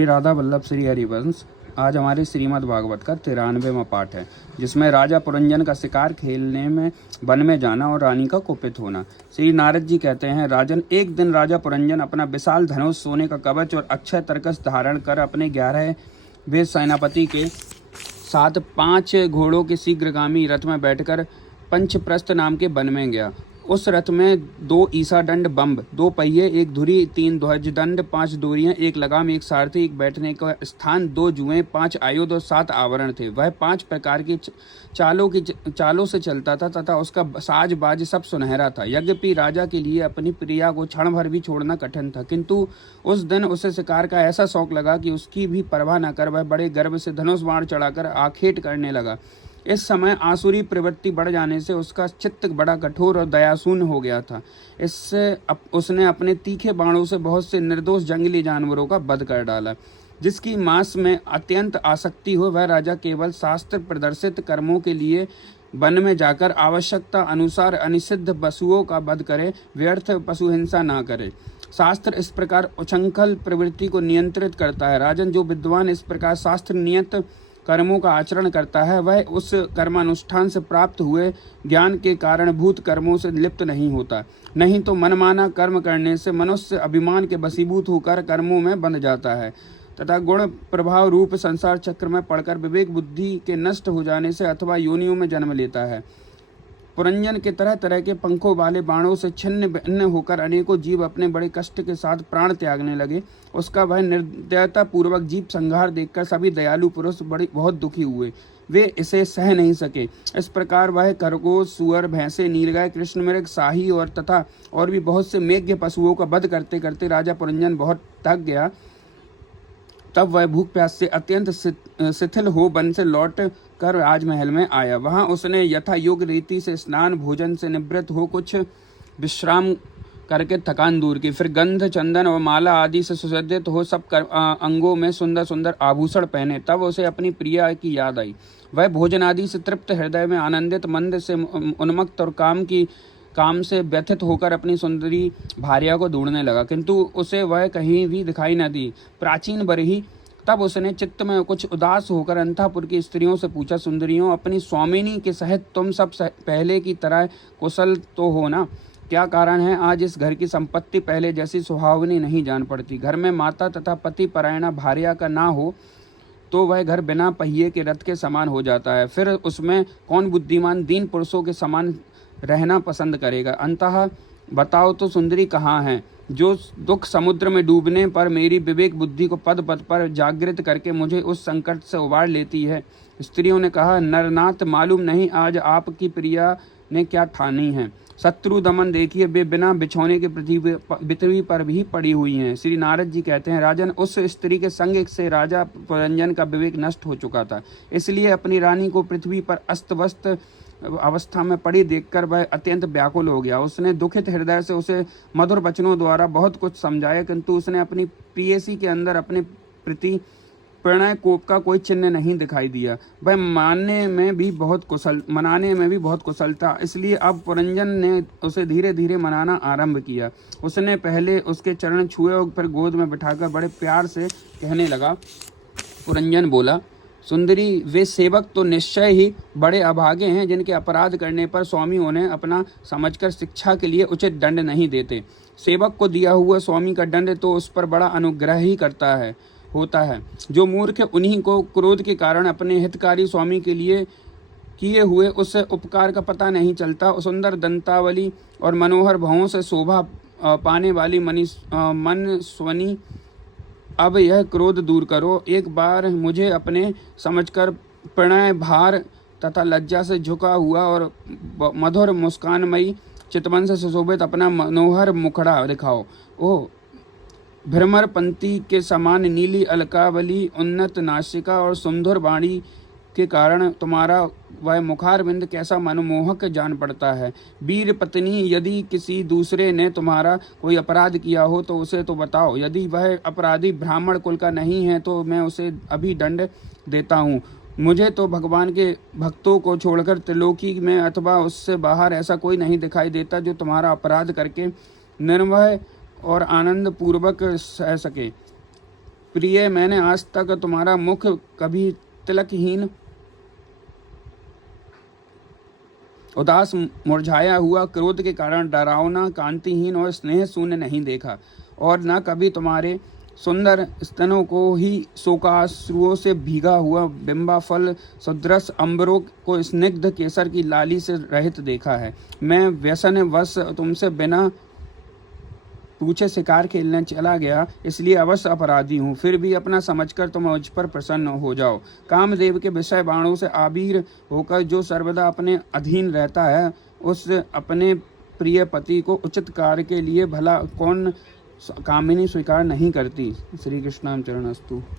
श्री राधा वल्लभ श्री हरिवंश। आज हमारे श्रीमद् भागवत का 93वां पाठ है, जिसमें राजा पुरंजन का शिकार खेलने में वन में जाना और रानी का कुपित होना। श्री नारद जी कहते हैं, राजन, एक दिन राजा पुरंजन अपना विशाल धनुष, सोने का कवच और अक्षय तरकस धारण कर अपने 11 वेद सेनापति के साथ 5 घोड़ों के शीघ्रगामी रथ में बैठकर पंचप्रस्थ नाम के वन में गया। उस रथ में 2 ईसा दंड बम्ब, 2 पहिए, 1 धुरी, 3 ध्वज दंड, 5 डोरियां, 1 लगाम, 1 सारथी, 1 बैठने का स्थान, 2 जुएं, 5 आयुध और 7 आवरण थे। वह 5 प्रकार की चालों से चलता था तथा उसका साज बाज सब सुनहरा था। यद्यपि राजा के लिए अपनी प्रिया को क्षण भर भी छोड़ना कठिन था, किंतु उस दिन उसे शिकार का ऐसा शौक लगा कि उसकी भी परवाह न कर वह बड़े गर्व से धनुष बाण चढ़ाकर आखेट करने लगा। इस समय आसुरी प्रवृत्ति बढ़ जाने से उसका चित्त बड़ा कठोर और दयाशून्य हो गया था। इससे उसने अपने तीखे बाणों से बहुत से निर्दोष जंगली जानवरों का वध कर डाला। जिसकी मांस में अत्यंत आसक्ति हो, वह राजा केवल शास्त्र प्रदर्शित कर्मों के लिए वन में जाकर आवश्यकता अनुसार अनिषिद्ध पशुओं का वध करे, व्यर्थ पशु हिंसा ना करे। शास्त्र इस प्रकार उच्छृंखल प्रवृत्ति को नियंत्रित करता है। राजन, जो विद्वान इस प्रकार शास्त्र नियत कर्मों का आचरण करता है, वह उस कर्मानुष्ठान से प्राप्त हुए ज्ञान के कारण भूत कर्मों से लिप्त नहीं होता। नहीं तो मनमाना कर्म करने से मनुष्य अभिमान के वशीभूत होकर कर्मों में बंध जाता है तथा गुण प्रभाव रूप संसार चक्र में पड़कर विवेक बुद्धि के नष्ट हो जाने से अथवा योनियों में जन्म लेता है। पुरंजन के तरह तरह के पंखों वाले बाणों से छिन्न भिन्न होकर अनेकों जीव अपने बड़े कष्ट के साथ प्राण त्यागने लगे। उसका वह निर्दयता पूर्वक जीव संहार देखकर सभी दयालु पुरुष बहुत दुखी हुए। वे इसे सह नहीं सके। इस प्रकार वह खरगोश, सुअर, भैंसे, नीलगाय, कृष्णमृग, शाही और तथा और भी बहुत से मेघ्य पशुओं का वध करते करते राजा पुरंजन बहुत थक गया। तब वह भूख प्यास से अत्यंत शिथिल हो वन से लौट कर राजमहल में आया। वहां उसने यथा योग्य रीति से स्नान भोजन से निवृत्त हो कुछ विश्राम करके थकान दूर की। फिर गंध, चंदन और माला आदि से सुसज्जित हो सब अंगों में सुंदर सुंदर आभूषण पहने। तब उसे अपनी प्रिया की याद आई। वह भोजन आदि से तृप्त हृदय में आनंदित, मंद से उन्मत्त और काम से व्यथित होकर अपनी सुंदरी भार्या को ढूंढने लगा, किंतु उसे वह कहीं भी दिखाई न दी। प्राचीन बरही तब उसने चित्त में कुछ उदास होकर अंतःपुर की स्त्रियों से पूछा, सुंदरियों, अपनी स्वामिनी के सहित तुम सब पहले की तरह कुशल तो हो ना? क्या कारण है आज इस घर की संपत्ति पहले जैसी सुहावनी नहीं जान पड़ती? घर में माता तथा पति परायणा भार्या का ना हो तो वह घर बिना पहिए के रथ के समान हो जाता है। फिर उसमें कौन बुद्धिमान दीन पुरुषों के समान रहना पसंद करेगा? अंतः बताओ तो सुंदरी कहाँ है, जो दुख समुद्र में डूबने पर मेरी विवेक बुद्धि को पद पद पर जागृत करके मुझे उस संकट से उबार लेती है? स्त्रियों ने कहा, नरनाथ, मालूम नहीं आज आपकी प्रिया ने क्या ठानी है। शत्रु दमन देखिए, वे बिना बिछौने के पृथ्वी पर भी पड़ी हुई हैं। श्री नारद जी कहते हैं, राजन, उस स्त्री के संग से राजा पुरंजन का विवेक नष्ट हो चुका था। इसलिए अपनी रानी को पृथ्वी पर अस्त व्यस्त अवस्था में पड़ी देखकर वह अत्यंत व्याकुल हो गया। उसने दुखित हृदय से उसे मधुर वचनों द्वारा बहुत कुछ समझाया, किंतु उसने अपनी प्रेयसी के अंदर अपने प्रति प्रणय कोप का कोई चिन्ह नहीं दिखाई दिया। वह मनाने में भी बहुत कुशल था। इसलिए अब पुरंजन ने उसे धीरे धीरे मनाना आरंभ किया। उसने पहले उसके चरण छुए और फिर गोद में बिठाकर बड़े प्यार से कहने लगा। पुरंजन बोला, सुंदरी, वे सेवक तो निश्चय ही बड़े अभागे हैं जिनके अपराध करने पर स्वामी उन्हें अपना समझकर शिक्षा के लिए उचित दंड नहीं देते। सेवक को दिया हुआ स्वामी का दंड तो उस पर बड़ा अनुग्रह ही होता है। जो मूर्ख उन्हीं को क्रोध के कारण अपने हितकारी स्वामी के लिए किए हुए उस उपकार का पता नहीं चलता। सुंदर दंतावली और मनोहर भवों से शोभा पाने वाली मनस्वनी, अब यह क्रोध दूर करो। एक बार मुझे अपने समझकर प्रणय भार तथा लज्जा से झुका हुआ और मधुर मुस्कानमयी चितवन से सुशोभित अपना मनोहर मुखड़ा दिखाओ। ओह, भ्रमर पंक्ति के समान नीली अलकावली, उन्नत नासिका और सुंदर वाणी के कारण तुम्हारा वह मुखारविंद कैसा मनमोहक जान पड़ता है। वीर पत्नी, यदि किसी दूसरे ने तुम्हारा कोई अपराध किया हो तो उसे तो बताओ। यदि वह अपराधी ब्राह्मण कुल का नहीं है तो मैं उसे अभी दंड देता हूँ। मुझे तो भगवान के भक्तों को छोड़कर त्रिलोकी में अथवा उससे बाहर ऐसा कोई नहीं दिखाई देता जो तुम्हारा अपराध करके निर्भय और आनंद पूर्वक सह सके। प्रिय, मैंने आज तक तुम्हारा मुख कभी तिलकहीन, उदास, मुरझाया हुआ, क्रोध के कारण डरावना, कांतिहीन और स्नेह शून्य नहीं देखा, और न कभी तुम्हारे सुंदर स्तनों को ही शोकाश्रुओं से भीगा हुआ बिंबाफल सदृश अंबरों को स्निग्ध केसर की लाली से रहित देखा है। मैं व्यसन वश तुमसे बिना पूछे शिकार खेलने चला गया, इसलिए अवश्य अपराधी हूँ। फिर भी अपना समझकर तुम मुझ पर प्रसन्न हो जाओ। कामदेव के विषय बाणों से आबीर होकर जो सर्वदा अपने अधीन रहता है, उस अपने प्रिय पति को उचित कार्य के लिए भला कौन कामिनी स्वीकार नहीं करती। श्री कृष्णाम चरणस्तु।